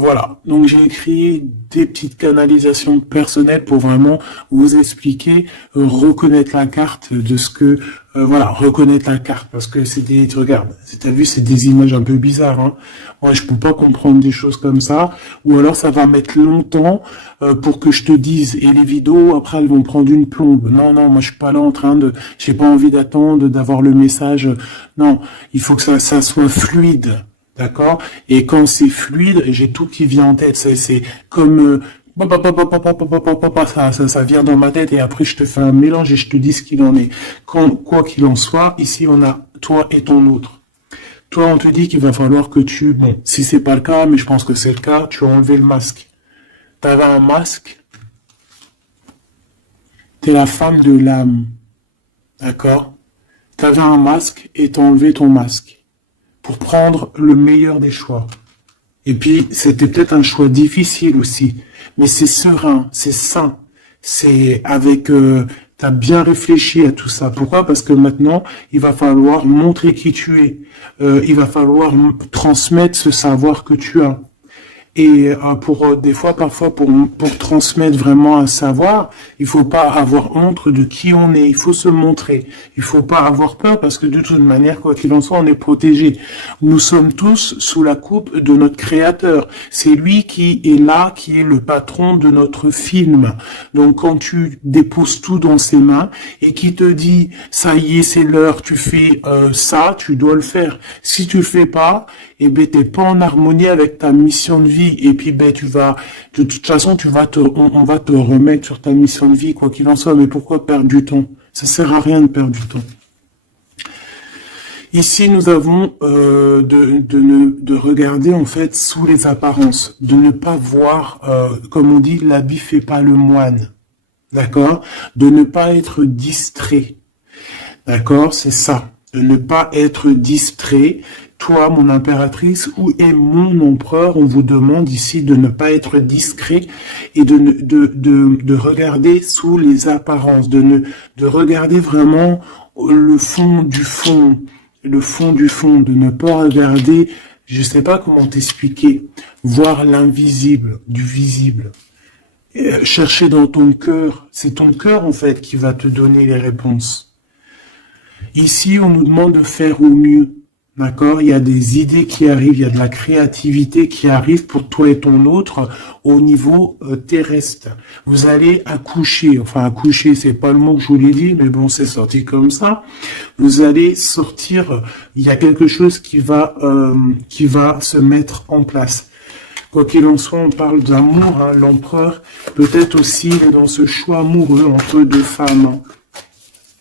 voilà. Donc, j'ai écrit des petites canalisations personnelles pour vraiment vous expliquer, reconnaître la carte de ce que, voilà, reconnaître la carte parce que regarde, t'as vu, c'est des images un peu bizarres. Hein. Moi, je peux pas comprendre des choses comme ça, ou alors ça va mettre longtemps pour que je te dise. Et les vidéos, après, elles vont prendre une plombe. Non, non, moi, je suis pas là en train j'ai pas envie d'attendre, d'avoir le message. Non, il faut que ça soit fluide. D'accord? Et quand c'est fluide, j'ai tout qui vient en tête. C'est comme ça vient dans ma tête et après je te fais un mélange et je te dis ce qu'il en est. Quoi qu'il en soit, ici on a toi et ton autre. Toi, on te dit qu'il va falloir que bon, si c'est pas le cas, mais je pense que c'est le cas, tu as enlevé le masque. T'avais un masque, t'es la femme de l'âme. D'accord? T'avais un masque et t'as enlevé ton masque. Pour prendre le meilleur des choix. Et puis, c'était peut-être un choix difficile aussi, mais c'est serein, c'est sain, c'est avec, t'as bien réfléchi à tout ça. Pourquoi? Parce que maintenant, il va falloir montrer qui tu es. Il va falloir transmettre ce savoir que tu as. Et parfois, pour transmettre vraiment un savoir, il faut pas avoir honte de qui on est. Il faut se montrer. Il faut pas avoir peur parce que de toute manière, quoi qu'il en soit, on est protégé. Nous sommes tous sous la coupe de notre Créateur. C'est lui qui est là, qui est le patron de notre film. Donc, quand tu déposes tout dans ses mains et qui te dit, ça y est, c'est l'heure, tu fais ça, tu dois le faire. Si tu le fais pas, eh ben, t'es pas en harmonie avec ta mission de vie. Et puis, ben, de toute façon, on va te remettre sur ta mission de vie, quoi qu'il en soit. Mais pourquoi perdre du temps? Ça sert à rien de perdre du temps. Ici, nous avons de regarder en fait sous les apparences, de ne pas voir, comme on dit, l'habit fait pas le moine, d'accord? De ne pas être distrait, d'accord? C'est ça, de ne pas être distrait. Toi, mon impératrice, où est mon empereur? On vous demande ici de ne pas être discret et de regarder sous les apparences, de regarder vraiment le fond du fond, de ne pas regarder, je sais pas comment t'expliquer, voir l'invisible du visible. chercher dans ton cœur. C'est ton cœur, en fait, qui va te donner les réponses. Ici, on nous demande de faire au mieux. D'accord? Il y a des idées qui arrivent, il y a de la créativité qui arrive pour toi et ton autre au niveau terrestre. Vous allez accoucher, enfin accoucher, c'est pas le mot que je voulais dire, mais bon, c'est sorti comme ça. Vous allez sortir, il y a quelque chose qui va se mettre en place. Quoi qu'il en soit, on parle d'amour, hein, l'empereur, peut-être aussi il est dans ce choix amoureux entre deux femmes. Hein.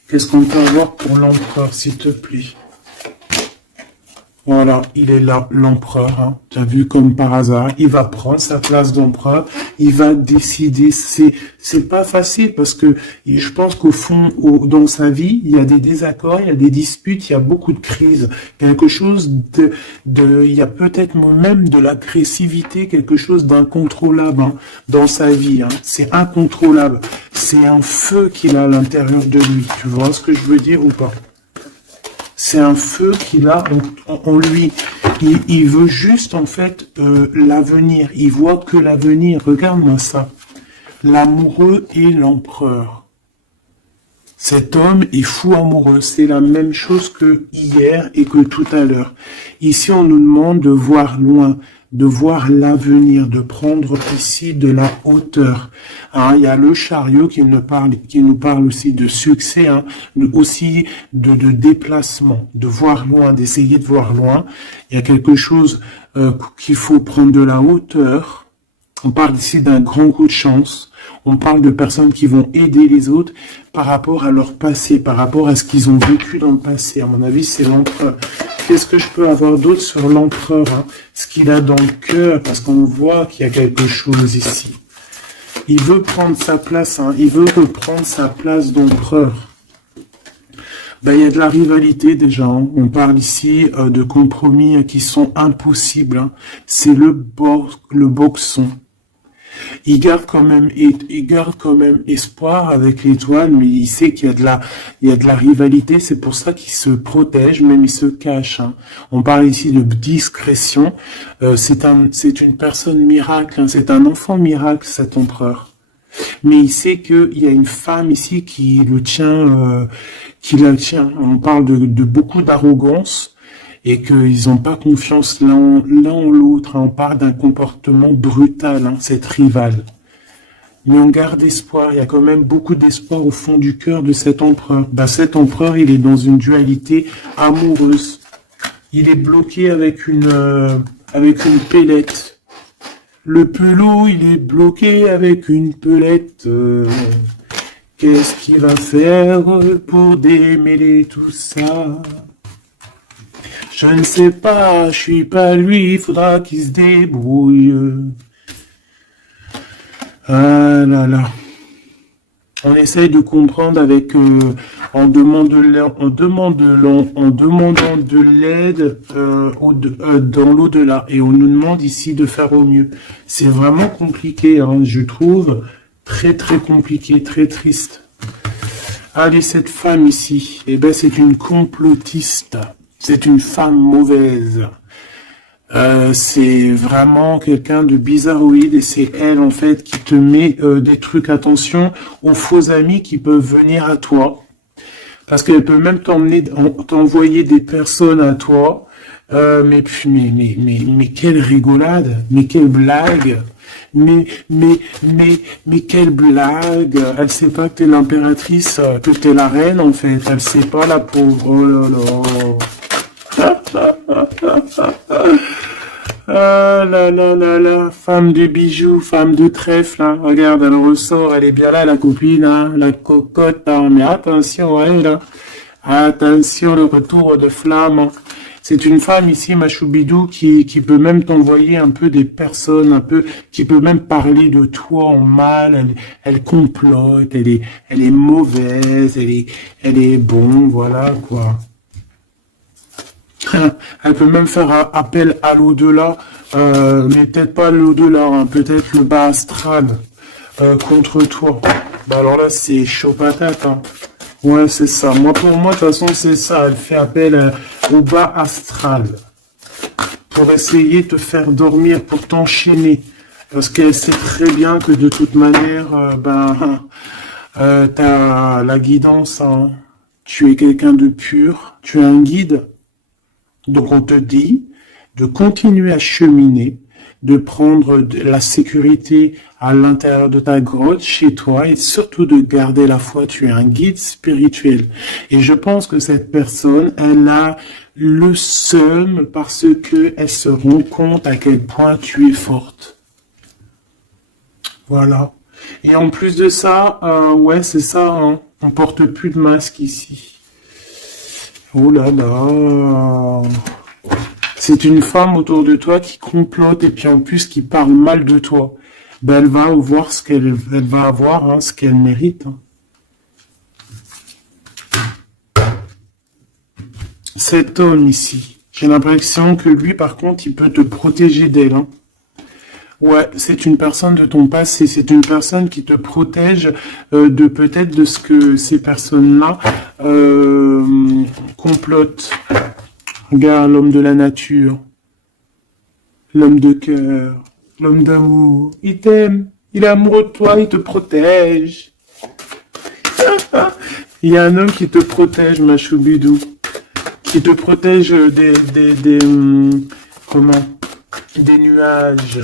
Qu'est-ce qu'on peut avoir pour l'empereur, s'il te plaît? Voilà, il est là, l'empereur. Hein. Tu as vu comme par hasard, il va prendre sa place d'empereur, il va décider. C'est pas facile parce que je pense qu'au fond, dans sa vie, il y a des désaccords, il y a des disputes, il y a beaucoup de crises, quelque chose il y a peut-être même de l'agressivité, quelque chose d'incontrôlable hein, dans sa vie. Hein. C'est incontrôlable. C'est un feu qu'il a à l'intérieur de lui. Tu vois ce que je veux dire ou pas? C'est un feu qu'il a en lui. Il veut juste, en fait, l'avenir. Il voit que l'avenir. Regarde-moi ça. L'amoureux et l'empereur. Cet homme est fou amoureux. C'est la même chose que hier et que tout à l'heure. Ici, on nous demande de voir loin, de voir l'avenir, de prendre ici de la hauteur. Hein, il y a le chariot qui nous parle aussi de succès, hein, aussi de déplacement, de voir loin, d'essayer de voir loin. Il y a quelque chose qu'il faut prendre de la hauteur. On parle ici d'un grand coup de chance. On parle de personnes qui vont aider les autres par rapport à leur passé, par rapport à ce qu'ils ont vécu dans le passé. À mon avis, c'est l'empereur. Qu'est-ce que je peux avoir d'autre sur l'empereur hein? Ce qu'il a dans le cœur, parce qu'on voit qu'il y a quelque chose ici. Il veut prendre sa place, hein? Il veut reprendre sa place d'empereur. Ben, il y a de la rivalité déjà. Hein? On parle ici de compromis qui sont impossibles. Hein? C'est le boxon. Il garde quand même espoir avec l'étoile, mais il sait qu'il y a de la rivalité. C'est pour ça qu'il se protège, même il se cache. Hein. On parle ici de discrétion. C'est une personne miracle. Hein. C'est un enfant miracle, cet empereur. Mais il sait qu'il y a une femme ici qui le tient, qui la tient. On parle de beaucoup d'arrogance. Et qu'ils n'ont pas confiance l'un en l'autre. On parle d'un comportement brutal, hein, cette rivale. Mais on garde espoir, il y a quand même beaucoup d'espoir au fond du cœur de cet empereur. Ben, cet empereur, il est dans une dualité amoureuse. Il est bloqué avec une pellette. Le pelot, il est bloqué avec une pelette. Qu'est-ce qu'il va faire pour démêler tout ça? Je ne sais pas, je suis pas lui, il faudra qu'il se débrouille. Ah là là. On essaye de comprendre avec, en demandant de l'aide dans l'au-delà. Et on nous demande ici de faire au mieux. C'est vraiment compliqué, hein, je trouve. Très très compliqué, très triste. Allez, cette femme ici, eh ben c'est une complotiste. C'est une femme mauvaise. C'est vraiment quelqu'un de bizarroïde et c'est elle en fait qui te met des trucs. Attention aux faux amis qui peuvent venir à toi. Parce qu'elle peut même t'envoyer des personnes à toi. Mais quelle rigolade, mais quelle blague. Mais quelle blague. Elle sait pas que t'es l'impératrice, que t'es la reine en fait. Elle sait pas la pauvre. Oh là là. Ah là là là là, femme de bijoux, femme de trèfle, hein. Regarde, elle ressort, elle est bien là, la copine, hein, la cocotte, hein. Mais attention, elle, hein. Attention, le retour de flamme. Hein. C'est une femme ici, Machoubidou, qui peut même t'envoyer un peu des personnes, qui peut même parler de toi en mal, elle complote, elle est mauvaise, elle est bon, voilà, quoi. Elle peut même faire appel à l'au-delà, mais peut-être pas l'au-delà, hein, peut-être le bas astral contre toi. Bah alors là, c'est chaud patate. Hein. Ouais, c'est ça. Pour moi, de toute façon, c'est ça. Elle fait appel au bas astral pour essayer de te faire dormir, pour t'enchaîner. Parce qu'elle sait très bien que de toute manière, t'as la guidance, hein. Tu es quelqu'un de pur, tu es un guide. Donc on te dit de continuer à cheminer, de prendre la sécurité à l'intérieur de ta grotte, chez toi, et surtout de garder la foi. Tu es un guide spirituel. Et je pense que cette personne, elle a le seum parce que elle se rend compte à quel point tu es forte. Voilà. Et en plus de ça, ouais, c'est ça, hein. On porte plus de masque ici. Oh là là. C'est une femme autour de toi qui complote et puis en plus qui parle mal de toi. Ben, elle va voir ce elle va avoir, hein, ce qu'elle mérite, hein. Cet homme ici, j'ai l'impression que lui, par contre, il peut te protéger d'elle, hein. Ouais, c'est une personne de ton passé, c'est une personne qui te protège de peut-être de ce que ces personnes-là complotent. Regarde l'homme de la nature, l'homme de cœur, l'homme d'amour. Il t'aime, il est amoureux de toi, il te protège. Il y a un homme qui te protège, ma choubidou, qui te protège comment, des nuages.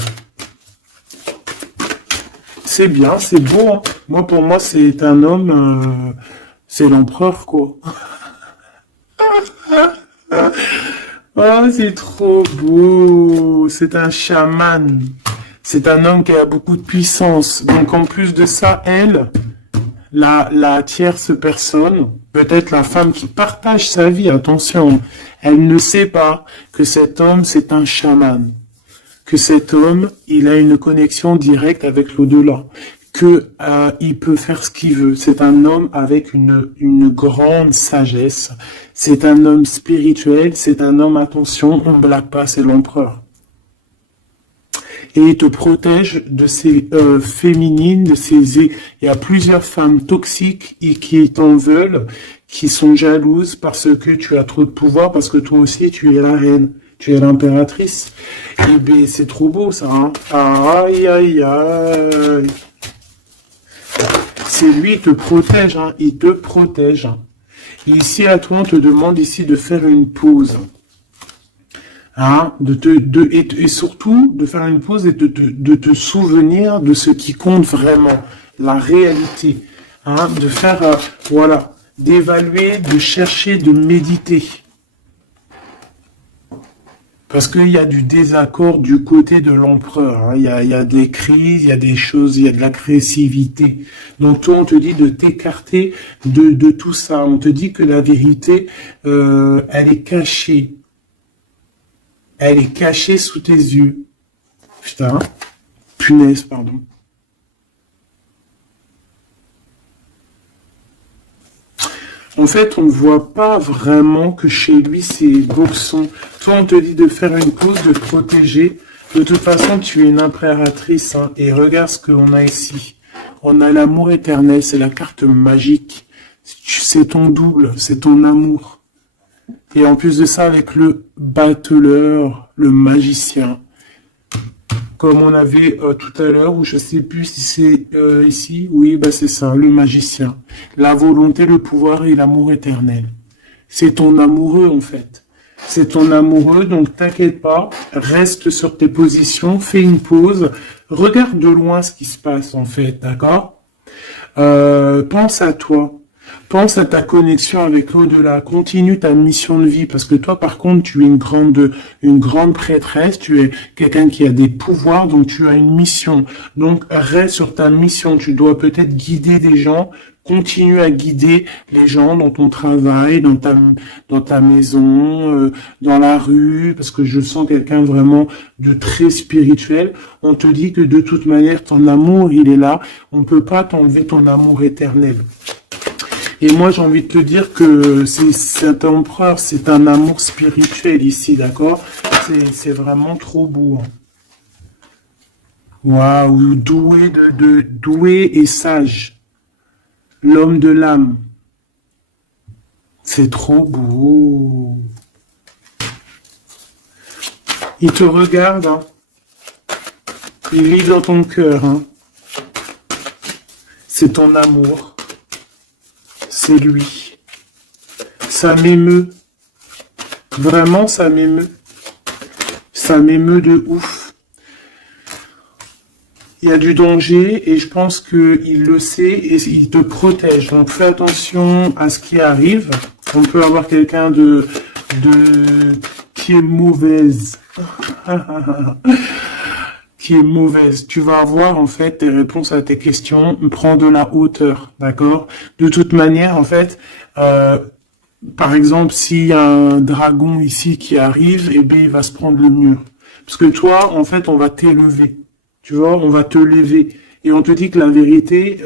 C'est bien, c'est beau, hein. Moi, pour moi, c'est un homme, c'est l'empereur, quoi. Oh, c'est trop beau. C'est un chaman. C'est un homme qui a beaucoup de puissance. Donc, en plus de ça, elle, la tierce personne, peut-être la femme qui partage sa vie, attention, elle ne sait pas que cet homme, c'est un chaman. Que cet homme, il a une connexion directe avec l'au-delà. Que il peut faire ce qu'il veut. C'est un homme avec une grande sagesse. C'est un homme spirituel. C'est un homme, attention, on ne blague pas, c'est l'empereur. Et il te protège de ces féminines, de ces... Il y a plusieurs femmes toxiques et qui t'en veulent, qui sont jalouses parce que tu as trop de pouvoir, parce que toi aussi tu es la reine, tu es l'impératrice. Et ben c'est trop beau ça, hein. Aïe aïe aïe. C'est lui qui te protège, hein. Il te protège. Et ici à toi on te demande ici de faire une pause. Hein, et surtout de faire une pause et de te souvenir de ce qui compte vraiment, la réalité, hein, de faire, voilà, d'évaluer, de chercher, de méditer. Parce qu'il y a du désaccord du côté de l'empereur, hein. Il y a des crises, il y a des choses, il y a de l'agressivité. Donc toi, on te dit de t'écarter de tout ça. On te dit que la vérité, elle est cachée. Elle est cachée sous tes yeux. Putain. Punaise, pardon. En fait, on ne voit pas vraiment que chez lui, c'est boxon. Toi, on te dit de faire une pause, de te protéger. De toute façon, tu es une impératrice, hein. Et regarde ce qu'on a ici. On a l'amour éternel, c'est la carte magique. C'est ton double, c'est ton amour. Et en plus de ça, avec le battleur, le magicien, comme on avait tout à l'heure, ou je sais plus si c'est ici, oui, bah c'est ça, le magicien. La volonté, le pouvoir et l'amour éternel. C'est ton amoureux en fait. C'est ton amoureux, donc t'inquiète pas, reste sur tes positions, fais une pause, regarde de loin ce qui se passe en fait, d'accord? Pense à toi. Pense à ta connexion avec l'au-delà. Continue ta mission de vie parce que toi, par contre, tu es une grande prêtresse. Tu es quelqu'un qui a des pouvoirs, donc tu as une mission. Donc reste sur ta mission. Tu dois peut-être guider des gens. Continue à guider les gens dans ton travail, dans ta maison, dans la rue, parce que je sens quelqu'un vraiment de très spirituel. On te dit que de toute manière, ton amour, il est là. On peut pas t'enlever ton amour éternel. Et moi, j'ai envie de te dire que cet empereur, c'est un amour spirituel ici, d'accord? C'est vraiment trop beau, hein. Waouh, doué et sage. L'homme de l'âme. C'est trop beau. Il te regarde, hein. Il vit dans ton cœur, hein. C'est ton amour. C'est lui. Ça m'émeut. Vraiment, ça m'émeut. Ça m'émeut de ouf. Il y a du danger et je pense qu'il le sait et il te protège. Donc fais attention à ce qui arrive. On peut avoir quelqu'un qui est mauvaise. Qui est mauvaise. Tu vas avoir en fait tes réponses à tes questions. Prends de la hauteur, d'accord? De toute manière, en fait, par exemple, s'il y a un dragon ici qui arrive, eh bien, il va se prendre le mur. Parce que toi, en fait, on va t'élever. Tu vois, on va te lever. Et on te dit que la vérité,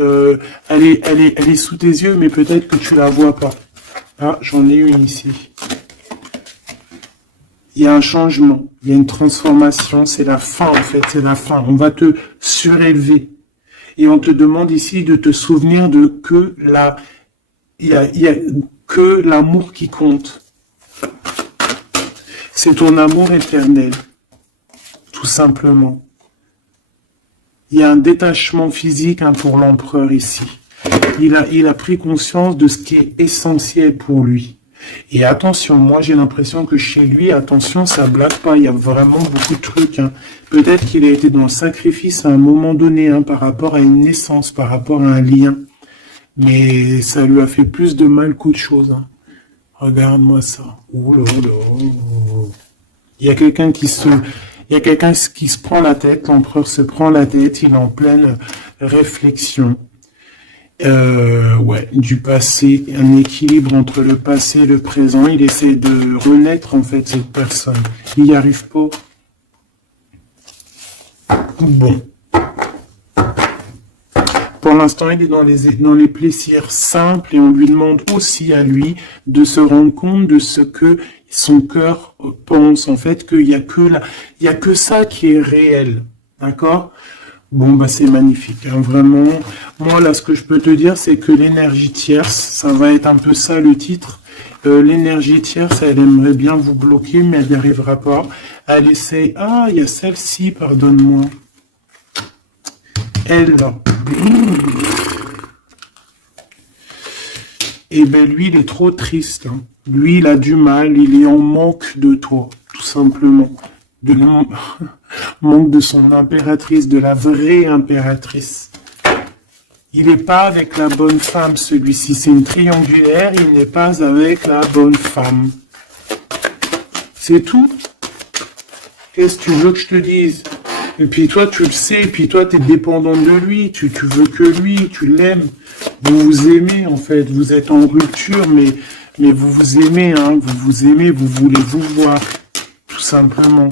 elle est sous tes yeux, mais peut-être que tu la vois pas. Ah, j'en ai une ici. Il y a un changement, il y a une transformation, c'est la fin en fait, c'est la fin. On va te surélever. Et on te demande ici de te souvenir de que il y a que l'amour qui compte. C'est ton amour éternel, tout simplement. Il y a un détachement physique pour l'empereur ici. Il a pris conscience de ce qui est essentiel pour lui. Et attention, moi j'ai l'impression que chez lui, attention, ça blague pas, il y a vraiment beaucoup de trucs. Hein. Peut-être qu'il a été dans le sacrifice à un moment donné, par rapport à une naissance, par rapport à un lien. Mais ça lui a fait plus de mal qu'autre chose. Hein. Regarde-moi ça. Oh là là. Il y a quelqu'un qui se prend la tête, l'empereur se prend la tête, il est en pleine réflexion. Ouais, du passé, un équilibre entre le passé et le présent. Il essaie de renaître, en fait, cette personne. Il n'y arrive pas. Bon. Pour l'instant, il est dans les plaisirs simples et on lui demande aussi à lui de se rendre compte de ce que son cœur pense. En fait, qu'il y a que ça qui est réel. D'accord? Bon, bah, c'est magnifique, hein, vraiment. Moi, là, ce que je peux te dire, c'est que l'énergie tierce, ça va être un peu ça le titre. L'énergie tierce, elle aimerait bien vous bloquer, mais elle n'y arrivera pas. Elle essaie... Ah, il y a celle-ci, pardonne-moi. Elle, là. Et ben, lui, il est trop triste. Hein. Lui, il a du mal, il est en manque de toi, tout simplement. Manque de son impératrice, de la vraie impératrice. Il n'est pas avec la bonne femme, celui-ci. C'est une triangulaire, il n'est pas avec la bonne femme. C'est tout. Qu'est-ce que tu veux que je te dise? Et puis toi, tu le sais, et puis toi, tu es dépendante de lui, tu veux que lui, tu l'aimes. Vous vous aimez, en fait. Vous êtes en rupture, mais vous vous aimez, hein. Vous vous aimez, vous voulez vous voir. Tout simplement.